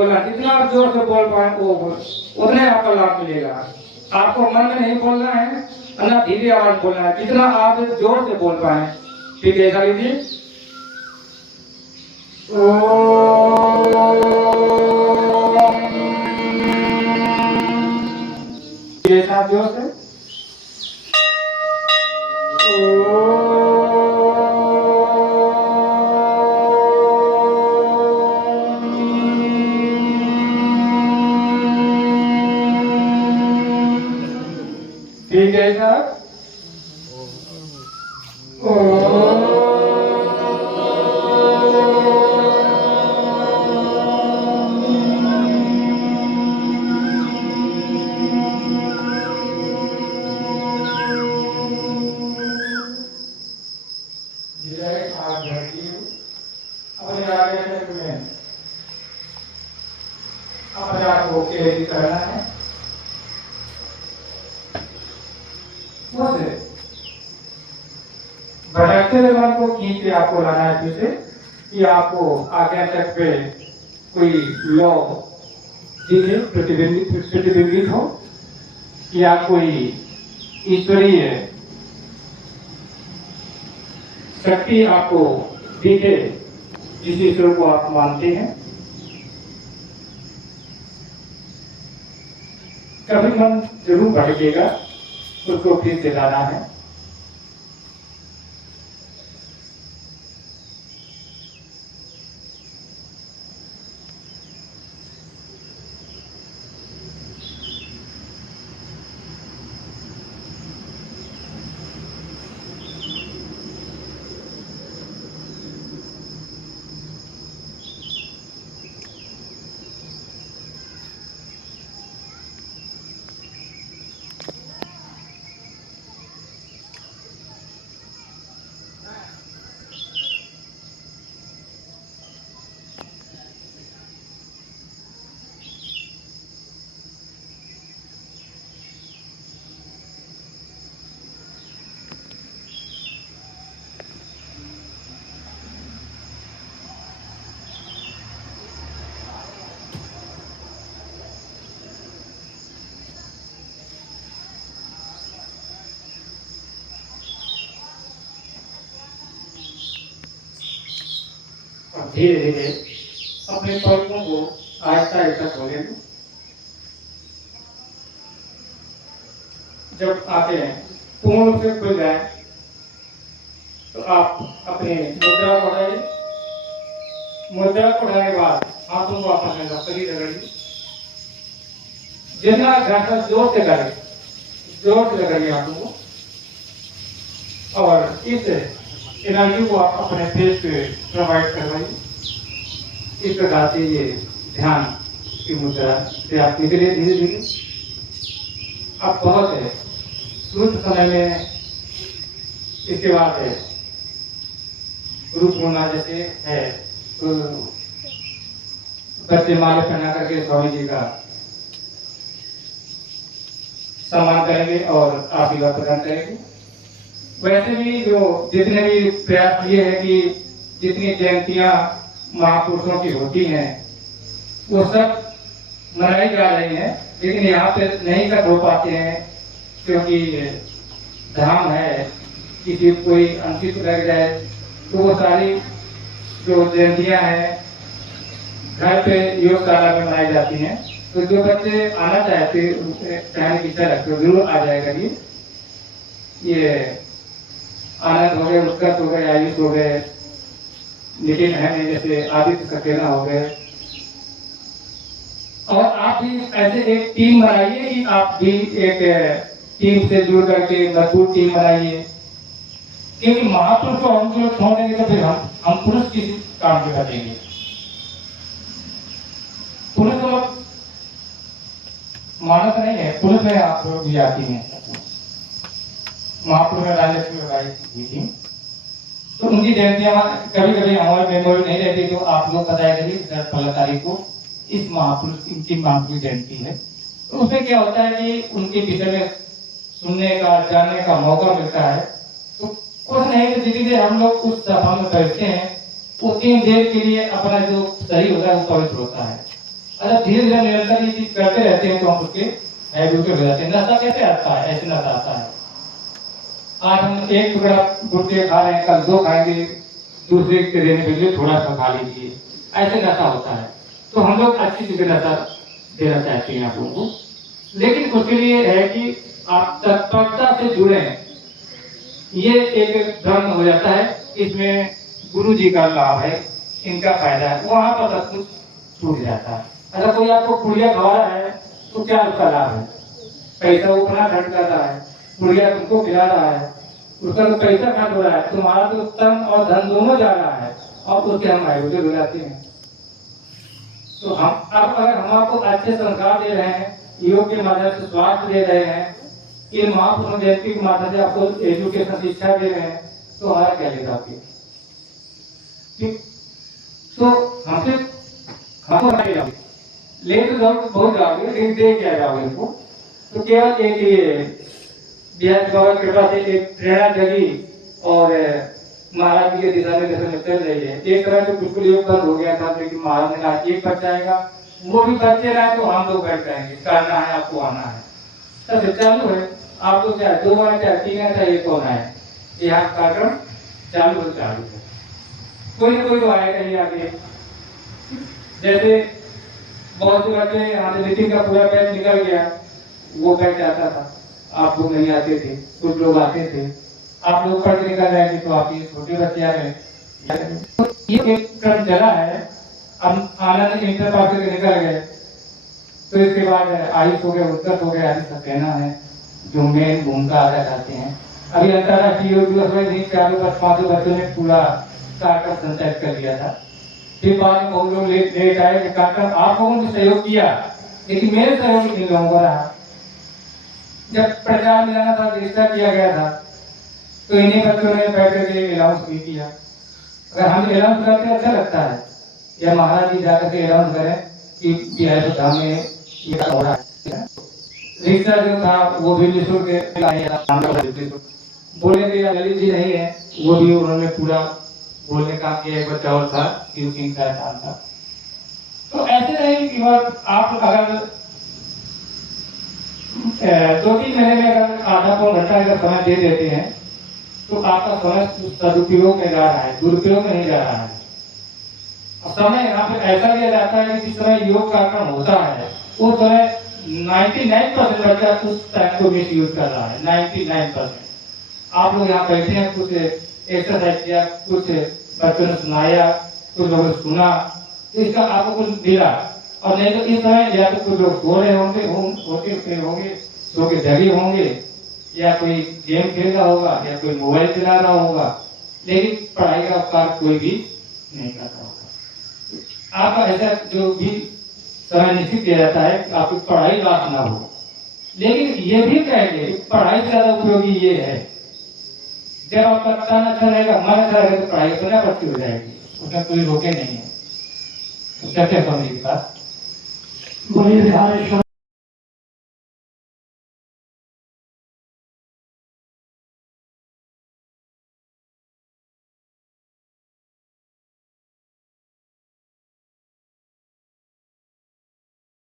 बोलना, जितना आप जोर से बोल पाए वो उतने आपका लाभ मिलेगा। आपको मन में नहीं बोलना है, ना धीरे आवाज बोलना है, जितना आप जोर से बोल पाए। ठीक है, ऐसा लीजिए। ये साथ जोर से ठीक है सर। अपने आप को केंद्रित करना है। भटकते हुए मन को खींच के आपको लाना है फिर से, कि आपको आज्ञा तक पे कोई लौ दिखे, प्रतिबिंबित हो, या कोई ईश्वरीय शक्ति आपको दिखे, जिस ईश्वर को आप मानते हैं। कभी मन जरूर भटकेगा, उसको फिर से लाना है। धीरे धीरे अपने पलकों को आहिस्ता आहिस्ता खोलें। जब आंखें पूर्ण रूप से खुल जाए तो आप अपने मुद्रा को उठाइए। मुद्रा को उठाने के बाद हाथों को आपस में रगड़िए। जितना घाटा जोर से करें, जोर से रगड़िए हाथों को, और इस एनर्जी को आप अपने फेस पे प्रोवाइड करवाइए। इस प्रकार से ये ध्यान की मुद्रा से आप निकले धीरे धीरे। अब बहुत है शुद्ध समय में इसके बाद है रूप होना जैसे है, तो बच्चे माला पहना करके स्वामी जी का सम्मान करेंगे और आशीर्वाद प्रदान करेंगे। वैसे भी जो जितने भी प्रयास ये है कि जितनी जयंतियां महापुरुषों की होती हैं वो सब मनाई जा रही हैं, लेकिन यहाँ पे नहीं कर हो पाते हैं क्योंकि धाम है, किसी कोई अंकित लग जाए तो वो सारी जो जयंतियां हैं घर पे योगशाला में मनाई जाती हैं। तो जो बच्चे आना चाहते उनसे कहने की इच्छा रखते जरूर आ जाएगा। ये आनंद हो गए, उत्कर्ष हो गए, आयुष हो गए, नितिन है जैसे आदित्य सक्सेना हो गए। और आप भी ऐसे एक टीम बनाइए कि आप भी एक टीम से जुड़ करके मजबूत टीम बनाइए, क्योंकि महापुरुष को हम लोग छोड़ देंगे तो फिर हम पुरुष किसी काम के बचेंगे। पुरुष लोग मानस नहीं है, पुरुष में आप लोग भी आती हैं। महापुरुष में राजलक्ष्मी लगाई थी, तो उनकी जयंतियां कभी कभी हमारे मेमोरी नहीं रहती, तो आप लोग बताया करिए 15 तारीख को इस महापुरुष इनकी महापुरुष जयंती है। तो उसमें क्या होता है कि उनके विषय में सुनने का, जानने का मौका मिलता है। तो कुछ नहीं तो जितनी देर हम लोग उस सभा में बैठते हैं उतनी देर के लिए अपना जो शरीर होता है वो पवित्र होता है। अगर धीरे धीरे निरंतर ये चीज करते रहते हैं तो हम उसके हैबिचुअल हो जाते हैं। नशा कैसे आता है? ऐसे नशा आता है, आज हम एक टुकड़ा गुटखे खा रहे हैं, कल 2 खाएंगे, दूसरे के देने के लिए थोड़ा सा खा लीजिए, ऐसे नशा होता है। तो हम लोग अच्छी चीजें नशा देना चाहते हैं आप लोगों को, लेकिन उसके लिए है कि आप तत्परता से जुड़े। ये एक धर्म हो जाता है, इसमें गुरु जी का लाभ है, इनका फायदा है, वहां पर सब कुछ छूट जाता है। अगर कोई आपको पुड़िया खवा रहा है तो क्या उसका लाभ है? पैसा वो अपना खर्च कर रहा है, पुड़िया तुमको खिला रहा है, उसका तो पैसा खर्च हो रहा है, तुम्हारा तो तन और धन दोनों जा रहा है, और उसके हम आयोजन हो जाते हैं। तो हम अब अगर हम आपको अच्छे संस्कार दे रहे हैं, योग के माध्यम से स्वास्थ्य दे रहे हैं, इन महापुरुषों व्यक्ति के माध्यम से आपको एजुकेशन शिक्षा दे रहे हैं, तो हमारा क्या लेगा आपके? ठीक, तो हमसे ले तो बहुत जाओगे, लेकिन दे क्या जाओगे इनको? तो केवल एक ये बिहार बाबा की कृपा से एक प्रेरणा जगी और महाराज जी के दिशा निर्देशन में चल रही है। एक तरह से बिल्कुल योग बंद हो गया था, लेकिन महाराज ने कहा एक बच्चा आएगा, वो भी बच्चे रहे तो हम लोग बैठ जाएंगे, करना है आपको, आना है, सब चालू है। आप लोग चाहे 2 आए, चाहे 3 आए, चाहे 1 कौन आए, यहाँ कार्यक्रम चालू है। कोई ना कोई तो आएगा ही आगे। जैसे बहुत से बच्चे यहाँ से मीटिंग का पूरा बैच निकल गया, वो बैच आता था, आप लोग नहीं आते थे, कुछ लोग आते थे, आप लोग पढ़ के निकल जाएंगे तो आप ये छोटे बच्चे आ गए। तो ये एक क्रम चला है। अब आनंद इंटर पास करके निकल गए, तो इसके बाद आयुष हो गया, उत्कर्ष हो गया, आदि सब कहना है जो मेन भूमिका अदा करते हैं। अभी अंतर्राष्ट्रीय योग दिवस में भी 4-5 बच्चों ने पूरा कार्यक्रम संचालित कर दिया था। फिर बाद में बहुत लोग लेट आए कि कार्यक्रम आप लोगों ने सहयोग किया, लेकिन मेरे सहयोग इन लोगों को रहा। जब प्रचार में जाना था, रजिस्टर किया गया था, तो इन्हीं बच्चों ने बैठ करके अनाउंस भी किया। अगर हम अनाउंस करते अच्छा लगता है, या महाराज जी जाकर के अनाउंस करें कि बिहार धाम में ये हो रहा है। रजिस्टर जो था वो भी निःशुल्क बोले कि ललित जी नहीं है, वो भी उन्होंने पूरा बोलने का किया। एक बच्चा और था, शिव सिंह का नाम था। तो ऐसे नहीं कि आप अगर 2-3 महीने में अगर आधा पौन घंटा अगर समय दे देते हैं, तो आपका समय सदुपयोग में जा रहा है, दुरुपयोग में नहीं जा रहा है। और समय यहाँ पे ऐसा लिया जाता है कि जिस समय योग कार्यक्रम होता है, उस समय 99% बच्चा उस टाइम को मिस यूज कर रहा है। 99% आप लोग यहाँ बैठे हैं, कुछ एक्सरसाइज किया, कुछ बच्चों ने सुनाया, कुछ लोगों ने सुना, तो इसका आपको कुछ मिला। और नहीं तो इस समय या तो कुछ लोग सो रहे होंगे, सो के जगे होंगे, या कोई गेम खेल रहा होगा, या कोई मोबाइल चला रहा होगा, लेकिन पढ़ाई का कार्य कोई भी नहीं कर रहा होगा। आपका ऐसा जो भी समय निश्चित किया जाता है कि आपकी पढ़ाई लाभ ना हो, लेकिन ये भी कहेंगे कि पढ़ाई से ज्यादा उपयोगी ये है, जब आपका तन अच्छा रहेगा, मन अच्छा रहेगा, तो पढ़ाई अपने आप अच्छी हो जाएगी, उसमें कोई रोके नहीं है। तो चलते हैं स्वामी जी के पास।